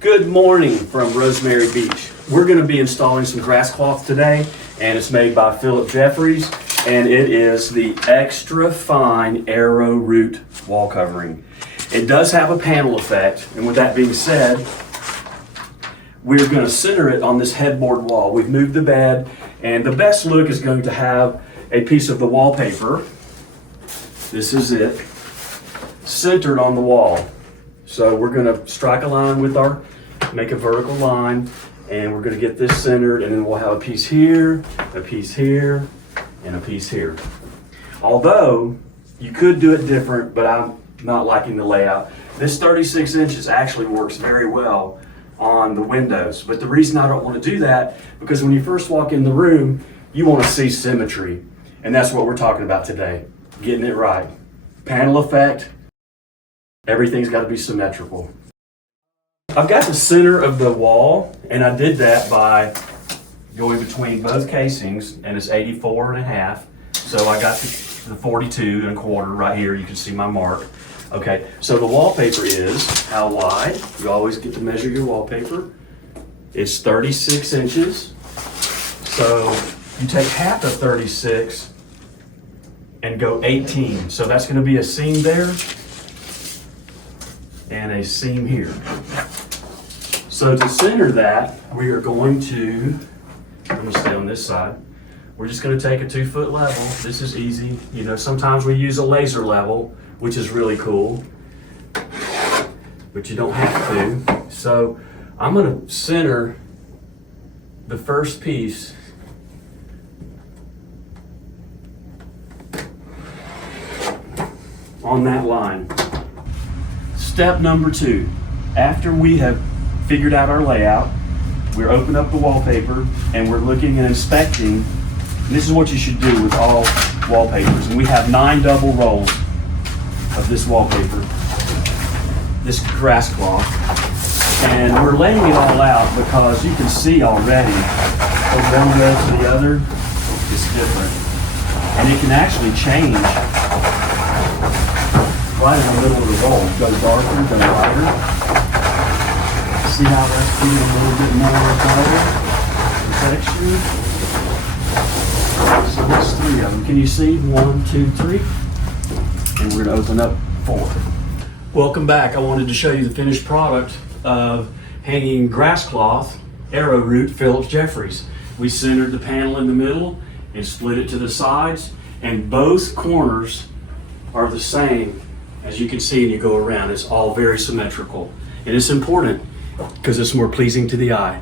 Good morning from Rosemary Beach. We're going to be installing some Grasscloth today, and it's made by Philip Jeffries, and it is the extra fine arrow root wall covering. It does have a panel effect, and with that being said, we're going to center it on this headboard wall. We've moved the bed, and the best look is going to have a piece of the wallpaper. This is it, centered on the wall. So we're going to strike a line with make a vertical line, and we're going to get this centered, and then we'll have a piece here, a piece here, and a piece here. Although you could do it different, but I'm not liking the layout. This 36 inches actually works very well on the windows, but the reason I don't want to do that, because when you first walk in the room, you want to see symmetry, and that's what we're talking about today, getting it right. Panel effect, everything's got to be symmetrical. I've got the center of the wall, and I did that by going between both casings, and it's 84.5. So I got the 42.25 right here. You can see my mark. Okay, so the wallpaper is how wide? You always get to measure your wallpaper. It's 36 inches. So you take half of 36 and go 18. So that's going to be a seam there and a seam here. So to center that, we are going to, I'm going to stay on this side. We're just going to take a 2-foot level. This is easy. You know, sometimes we use a laser level, which is really cool, but you don't have to. So I'm going to center the first piece on that line. Step number 2, after we have figured out our layout, we're opening up the wallpaper and we're looking and inspecting. And this is what you should do with all wallpapers. And we have 9 double rolls of this wallpaper, this Grasscloth. And we're laying it all out because you can see already from one row to the other, it's different. And it can actually change right in the middle of the roll. Go darker, go lighter. See how that's getting a little bit more color, texture. So that's 3 of them. Can you see? 1, 2, 3. And we're going to open up 4. Welcome back. I wanted to show you the finished product of hanging Grasscloth arrow root Phillips Jeffries. We centered the panel in the middle and split it to the sides, and both corners are the same. As you can see, and you go around, it's all very symmetrical. And it's important because it's more pleasing to the eye.